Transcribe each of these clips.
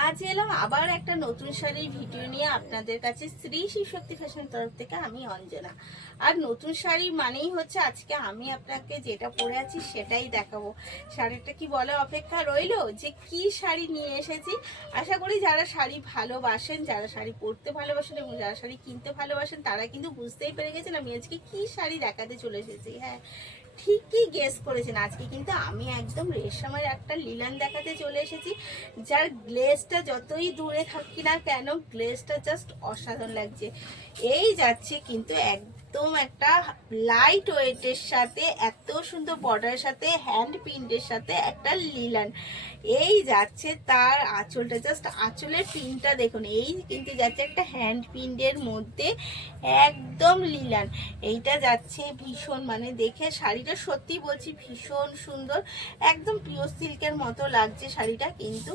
আজ এলাম আবার একটা নতুন শাড়ির ভিডিও নিয়ে আপনাদের কাছে। শ্রী শিবশক্তি ফ্যাশন তরফ থেকে আমি অঞ্জনা। আর নতুন শাড়ি মানেই হচ্ছে আজকে আমি আপনাকে যেটা পরে আছি সেটাই দেখাবো। শাড়িটা কি বলে অপেক্ষা রইলো যে কি শাড়ি নিয়ে এসেছি। আশা করি যারা শাড়ি ভালোবাসেন, যারা শাড়ি পরতে ভালোবাসেন এবং যারা শাড়ি কিনতে ভালোবাসেন তারা কিন্তু বুঝতেই পেরে গেছেন আমি আজকে কি শাড়ি দেখাতে চলে এসেছি। হ্যাঁ, ঠিকই গেস করেছেন, আজকে কিন্তু আমি একদম রেশমের একটা লিলান দেখাতে চলে এসেছি, যার গ্লেজটা যতই দূরে থাকি না কেন গ্লেজটা জাস্ট অসাধারণ লাগছে। এই যাচ্ছে কিন্তু একদম একটা লাইট ওয়েটের সাথে এত সুন্দর বর্ডারের সাথে হ্যান্ড প্রিন্টের সাথে একটা লিলান। এই যাচ্ছে তার আঁচলটা, জাস্ট আঁচলের প্রিন্টটা দেখুন। এই কিন্তু যাচ্ছে একটা হ্যান্ড প্রিন্টের মধ্যে একদম লিলান। এইটা যাচ্ছে ভীষণ, মানে দেখে শাড়িটা সত্যি বলছি ভীষণ সুন্দর, একদম পিওর সিল্কের মতো লাগছে শাড়িটা। কিন্তু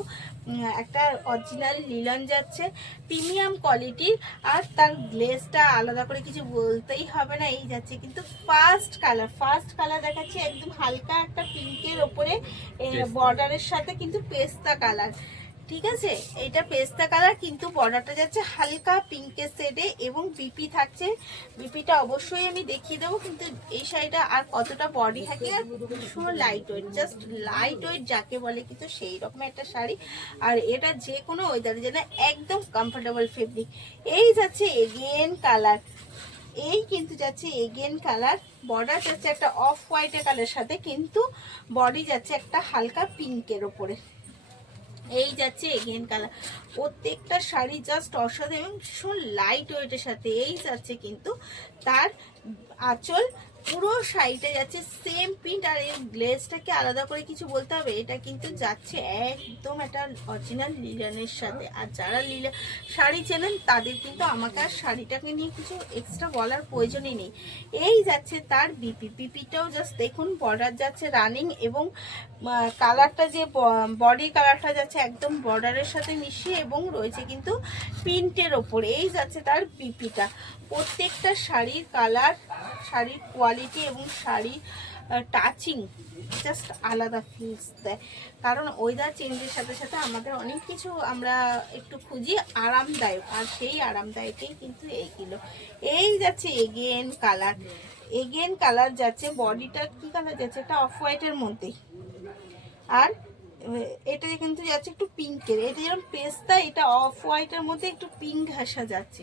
একটা অরিজিনাল লিলান যাচ্ছে, প্রিমিয়াম কোয়ালিটির। আর তার গ্লেজটা আলাদা করে কিছু বলতেই হবে না। এই যাচ্ছে কিন্তু ফার্স্ট কালার দেখাচ্ছি, একদম হালকা একটা পিঙ্কের ওপরে বর্ডারের সাথে কিন্তু পেস্তা কালার। ঠিক আছে, এটা পেস্তা কালার কিন্তু বর্ডারটা যাচ্ছে হালকা পিঙ্কের শেডে এবং বিপি থাকছে। বিপিটা অবশ্যই আমি দেখিয়ে দেবো। কিন্তু এই শাড়িটা আর কতটা বডি থাকে আর ভীষণ light weight, just light weight যাকে বলে কিন্তু সেই রকম একটা শাড়ি। আর এটা যে কোনো ওয়েদারের জন্য একদম কমফোর্টেবল ফেব্রিক। এই যাচ্ছে এগেন কালার, এই কিন্তু যাচ্ছে এগেন কালার। বর্ডার যাচ্ছে একটা অফ হোয়াইটের কালারের সাথে, কিন্তু বডি যাচ্ছে একটা হালকা পিঙ্কের ওপরে। এই যাচ্ছে এগেন কালার। প্রত্যেকটা শাড়ি জাস্ট অসাধারণ এবং ভীষণ লাইট ওয়েটের সাথে। এই যাচ্ছে কিন্তু তার আঁচল, পুরো শাড়িটা যাচ্ছে সেম প্রিন্ট। আর এই গ্লেজটাকে আলাদা করে কিছু বলতে হবে, এটা কিন্তু যাচ্ছে একদম একটা অরিজিনাল লিলানের সাথে। আর যারা লিলা শাড়ি চেনেন তাদের কিন্তু আমাকে আর শাড়িটাকে নিয়ে কিছু এক্সট্রা বলার প্রয়োজনই নেই। এই যাচ্ছে তার বিপিটাও জাস্ট দেখুন, বর্ডার যাচ্ছে রানিং এবং কালারটা যে বডি কালারটা যাচ্ছে একদম বর্ডারের সাথে মিশিয়ে এবং রয়েছে কিন্তু প্রিন্টের ওপরে। এই যাচ্ছে তার বিপিটা। প্রত্যেকটা শাড়ির কালার, শাড়ির কোয়ালিটি এবং শাড়ির টাচিং জাস্ট আলাদা ফিলস দেয়। কারণ ওয়েদার চেঞ্জের সাথে সাথে আমাদের অনেক কিছু আমরা একটু খুঁজি আরামদায়ক, আর সেই আরামদায়কেই কিন্তু এইগুলো। এই যাচ্ছে এগেন কালার যাচ্ছে। বডিটা কি কালার যাচ্ছে, এটা অফ হোয়াইটের মধ্যেই। আর এটা কিন্তু যাচ্ছে একটু পিঙ্কের, এটা যেরকম পেস্তা, এটা অফ হোয়াইটের মধ্যে একটু পিঙ্ক ঘাসা যাচ্ছে।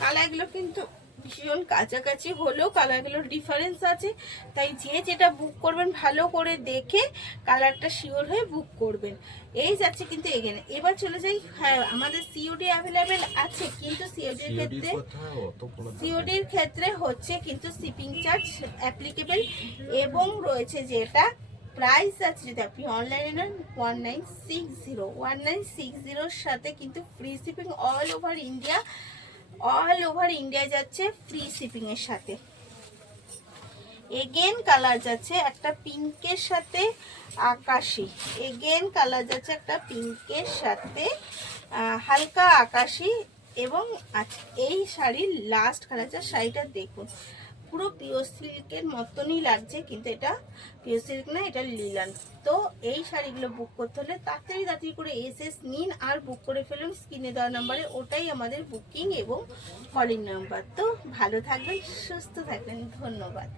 কালারগুলো কিন্তু ভীষণ কাছাকাছি হলেও কালারগুলোর ডিফারেন্স আছে। তাই যে যেটা বুক করবেন ভালো করে দেখে কালারটা শিওর হয়ে বুক করবেন। এই যাচ্ছে কিন্তু এগেন। এবার চলে যাই, হ্যাঁ আমাদের সিওডি অ্যাভেলেবেল আছে, কিন্তু সিওডির ক্ষেত্রে হচ্ছে কিন্তু শিপিং চার্জ অ্যাপ্লিকেবল এবং রয়েছে যেটা প্রাইস আছে, যদি আপনি অনলাইনে নেন 1960 সাথে কিন্তু free shipping all over India যাচ্ছে ফ্রি শিপিং এর সাথে। এগেন কালার যাচ্ছে একটা পিঙ্কের সাথে আকাশি, এগেন কালার যাচ্ছে একটা পিঙ্কের সাথে হালকা আকাশি। এবং এই শাড়ির লাস্ট কালার যা, শাড়িটা দেখুন পুরো পিওর সিল্কের মতনই লাগছে, কিন্তু এটা পিওর সিল্ক না, এটা লিলান। তো এই শাড়িগুলো বুক করতে হলে তাড়াতাড়ি করে এসএস নিন আর বুক করে ফেলুন স্ক্রিনে দেওয়া নাম্বারে। ওটাই আমাদের বুকিং এবং কলিং নাম্বার। তো ভালো থাকবেন, সুস্থ থাকবেন, ধন্যবাদ।